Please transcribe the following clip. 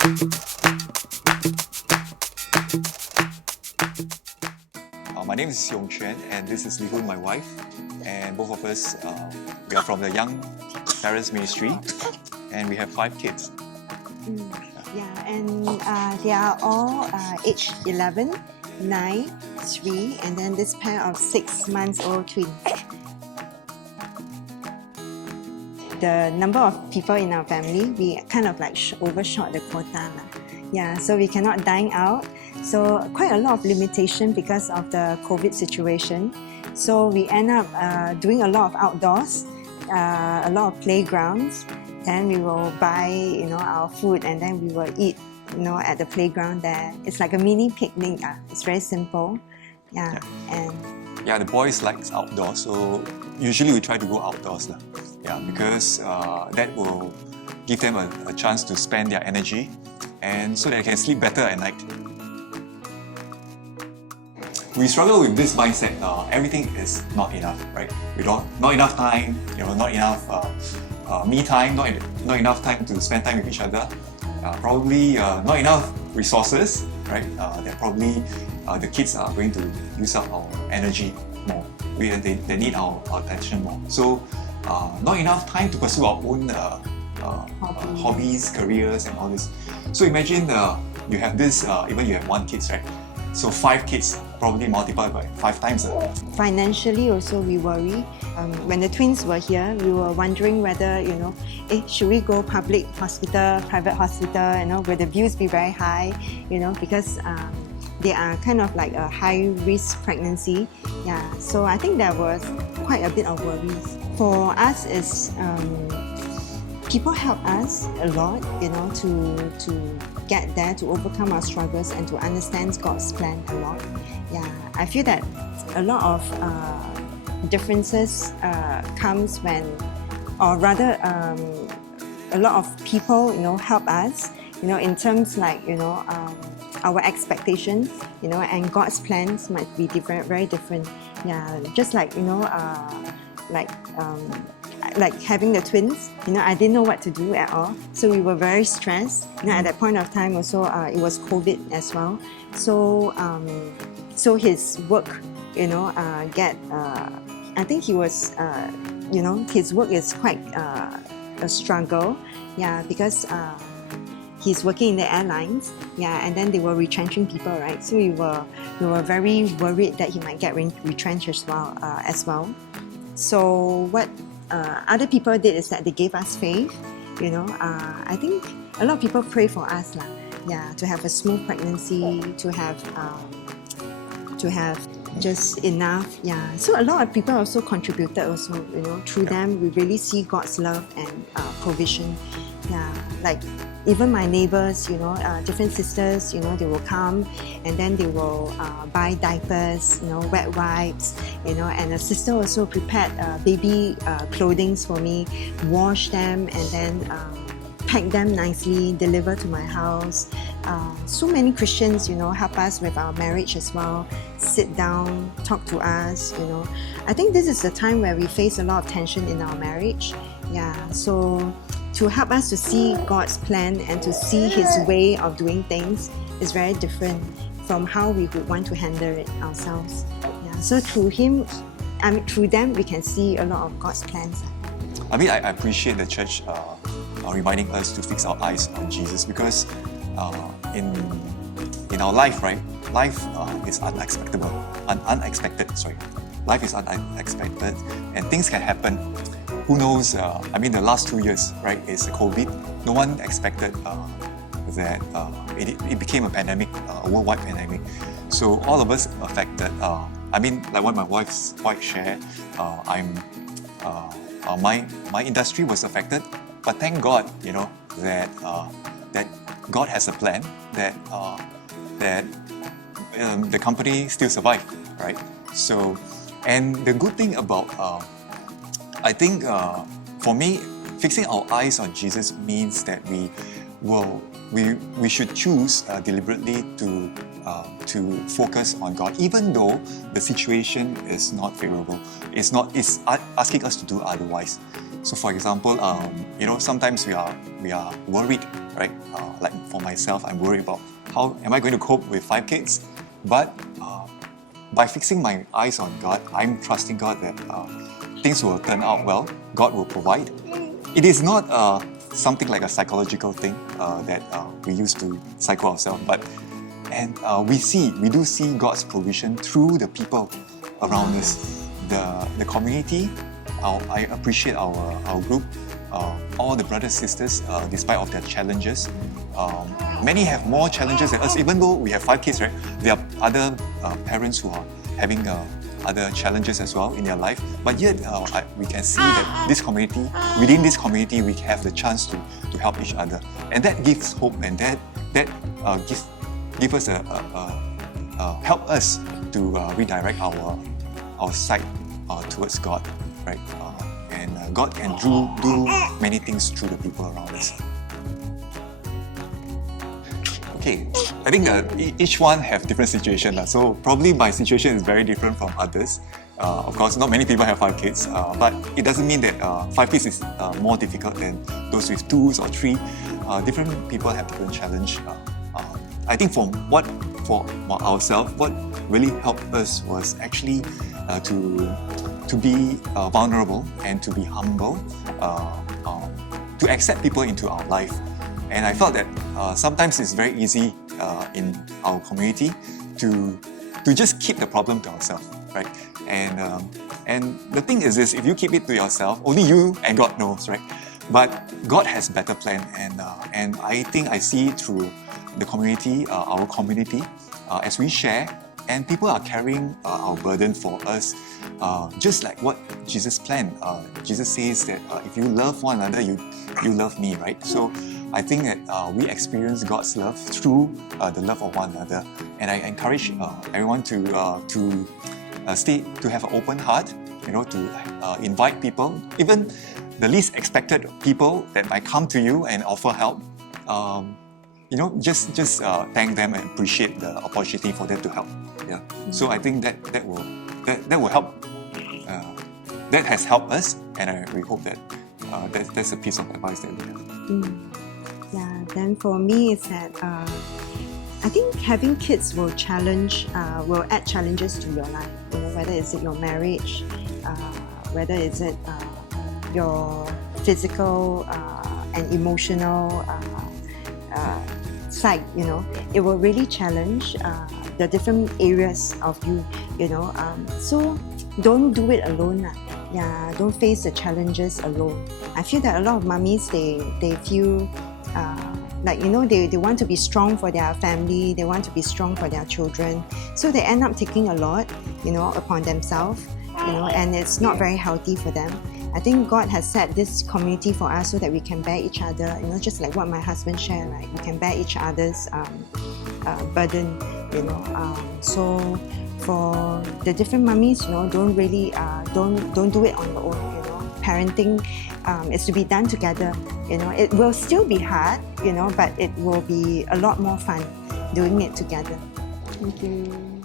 My name is Yong Chuan and this is Li Hoon, my wife. And both of us, we are from the Young Parents Ministry and we have 5 kids. Yeah, and they are all aged 11, 9, 3, and then this pair of 6-month-old twins. The number of people in our family, we kind of like overshot the quota. Yeah, so we cannot dine out. So quite a lot of limitation because of the COVID situation. So we end up doing a lot of outdoors, a lot of playgrounds. Then we will buy, our food and then we will eat, at the playground there. It's like a mini picnic. It's very simple. Yeah. The boys like outdoors, so usually we try to go outdoors. Because that will give them a chance to spend their energy and so they can sleep better at night. We struggle with this mindset, everything is not enough, right? Not enough time, not enough me time, not enough time to spend time with each other. Probably not enough resources, right? That probably the kids are going to use up our energy more. They need our attention more. So not enough time to pursue our own hobbies, careers and all this. So imagine you have this, even you have 1 kid, right? So 5 kids, probably multiplied by 5 times. Financially also we worry. When the twins were here, we were wondering whether, should we go public hospital, private hospital, will the bills be very high, because they are kind of like a high-risk pregnancy. Yeah, so I think there was quite a bit of worries. For us, is people help us a lot, to get there, to overcome our struggles and to understand God's plan a lot. Yeah, I feel that a lot of differences comes when, or rather, a lot of people, help us, in terms like, our expectations, and God's plans might be different, very different. Yeah, just like, like having the twins, I didn't know what to do at all. So we were very stressed. At that point of time also, it was COVID as well. So, so his work, I think he was, his work is quite a struggle. Yeah, because he's working in the airlines. Yeah, and then they were retrenching people, right? So we were very worried that he might get retrenched as well. So what other people did is that they gave us faith. I think a lot of people pray for us, to have a smooth pregnancy, to have just enough. Yeah, so a lot of people also contributed. Also, through them we really see God's love and provision. Yeah, like even my neighbors, different sisters, they will come and then they will buy diapers, wet wipes, and a sister also prepared baby clothing for me, wash them and then pack them nicely, deliver to my house. So many Christians, help us with our marriage as well, sit down, talk to us, I think this is the time where we face a lot of tension in our marriage. Yeah, so to help us to see God's plan and to see His way of doing things is very different from how we would want to handle it ourselves. Yeah, so through them, we can see a lot of God's plans. I appreciate the church reminding us to fix our eyes on Jesus because in our life, right? Life is unexpected. Life is unexpected, and things can happen. Who knows? The last 2 years, right, is COVID. No one expected that it became a pandemic, a worldwide pandemic. So all of us affected. Like what my wife's quite shared. My industry was affected, but thank God, that God has a plan that the company still survived, right? So, and the good thing about I think for me, fixing our eyes on Jesus means that we should choose deliberately to focus on God, even though the situation is not favorable. It's asking us to do otherwise. So, for example, sometimes we are worried, right? Like for myself, I'm worried about how am I going to cope with 5 kids, but by fixing my eyes on God, I'm trusting God that things will turn out well. God will provide. It is not something like a psychological thing that we use to psycho ourselves, and we do see God's provision through the people around us, the community. I appreciate our group, all the brothers sisters, despite of their challenges. Many have more challenges than us, even though we have 5 kids, right? There are other parents who are having other challenges as well in their life. But yet, we can see that within this community, we have the chance to help each other. And that gives hope, and that give us help us to redirect our sight towards God, right? And God can do many things through the people around us. Okay, I think each one have different situation. So probably my situation is very different from others. Of course, not many people have 5 kids, but it doesn't mean that 5 kids is more difficult than those with 2 or 3. Different people have different challenge. I think for ourselves, what really helped us was actually to be vulnerable and to be humble, to accept people into our life. And I felt that sometimes it's very easy in our community to just keep the problem to ourselves, right? And the thing is this: if you keep it to yourself, only you and God knows, right? But God has better plan, and I think I see it through the community, our community, as we share, and people are carrying our burden for us, just like what Jesus planned. Jesus says that if you love one another, you love me, right? So I think that we experience God's love through the love of one another, and I encourage everyone to have an open heart, to invite people, even the least expected people that might come to you and offer help. Just thank them and appreciate the opportunity for them to help. Yeah. So I think that will help. That has helped us, and we hope that that's a piece of advice that we have. Yeah, then for me it's that I think having kids will add challenges to your life. Whether it's your marriage, whether it's your physical and emotional side. It will really challenge the different areas of you. So don't do it alone. Yeah, don't face the challenges alone. I feel that a lot of mummies they feel they want to be strong for their family, they want to be strong for their children, so they end up taking a lot upon themselves, and it's not very healthy for them. I think God has set this community for us so that we can bear each other, just like what my husband shared, right? We can bear each other's burden, so for the different mummies, don't do it on your own. Parenting is to be done together. It will still be hard, but it will be a lot more fun doing it together. Thank you.